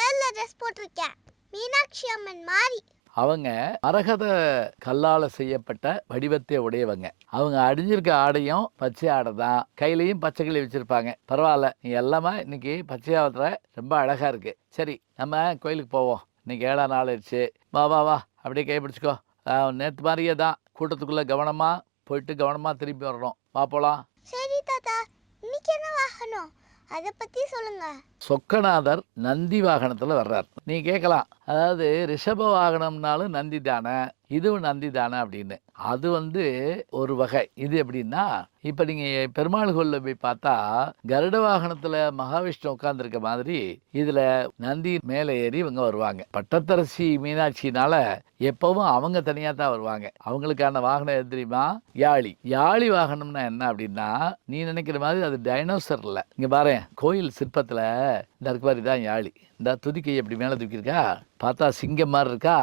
Dress போட்டிருக்கேன். மீனாட்சி அம்மன் மாதிரி அவங்க மரகத கல்லால செய்யப்பட்ட வடிவத்தை உடையவங்க. அவங்க அடிஞ்சிருக்க ஆடையும் பச்சை ஆடை தான். கையிலையும் பச்சை கிளி வச்சிருப்பாங்க. பரவாயில்ல நீ எல்லாமே இன்னைக்கு பச்சையாவதுல ரொம்ப அழகா இருக்கு. சரி நம்ம கோயிலுக்கு போவோம். இன்னைக்கு ஏழாம் நாள் ஆயிடுச்சு. வா வா வா அப்படியே கை பிடிச்சிக்கோ. நேற்று மாதிரியே தான். கூட்டத்துக்குள்ள கவனமா போயிட்டு கவனமா திரும்பி வரணும். வா போலாம். சரி தாத்தா இன்னைக்கு என்ன வாகனம் அதை பத்தி சொல்லுங்க. சொக்கநாதர் நந்தி வாகனத்துல வர்றார். நீ கேட்கலாம் அதாவது ரிஷப வாகனம்னாலும் நந்தி தானே? இதுவும் நந்தி தானே அப்படின்னு. அது வந்து ஒரு வகை. இது எப்படின்னா இப்போ நீங்கள் பெருமாள் கோயில்ல போய் பார்த்தா கருட வாகனத்தில் மகாவிஷ்ணு உட்காந்துருக்க மாதிரி இதில் நந்தி மேலே ஏறி இவங்க வருவாங்க. பட்டத்தரசி மீனாட்சினால எப்பவும் அவங்க தனியாக தான் வருவாங்க. அவங்களுக்கான வாகனம் எது தெரியுமா? யாழி. யாழி வாகனம்னா என்ன அப்படின்னா நீ நினைக்கிற மாதிரி அது டைனோசர் இல்லை இங்கே பாரு கோயில் சிற்பத்தில் இந்த இருக்கு தான் யாழி. இந்த துதிக்கை எப்படி மேலே தூக்கியிருக்கா. பார்த்தா சிங்கம் மாதிரி இருக்கா?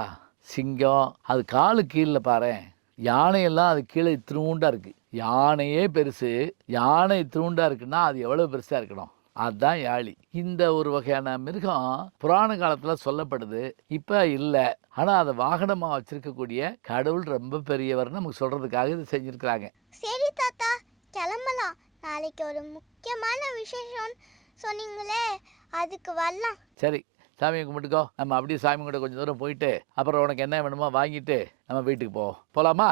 சிங்கம் அது காலு கீழே பாரு யானையெல்லாம் அது கீழே இத்தினூண்டா இருக்கு. யானையே பெருசு. யானை இத்தினூண்டா இருக்குன்னா அது எவ்வளவு பெருசா இருக்கணும்? அதுதான் யாழி. இந்த ஒரு வகையான மிருகம் புராண காலத்துல சொல்லப்படுது. இப்ப இல்ல. ஆனா அதை வாகனமா வச்சிருக்கக்கூடிய கடவுள் ரொம்ப பெரியவர்னு நமக்கு சொல்றதுக்காக இது செஞ்சிருக்கிறாங்க. சரி தாத்தா கிளம்பலாம். நாளைக்கு ஒரு முக்கியமான விசேஷம் சொன்னீங்களே அதுக்கு வரலாம். சரி. சாமியை கும்பிட்டுக்கோ. நம்ம அப்படியே சாமி கூட கொஞ்சம் தூரம் போயிட்டு அப்புறம் உனக்கு என்ன வேணுமோ வாங்கிட்டு நம்ம வீட்டுக்கு போவோம் போகலாமா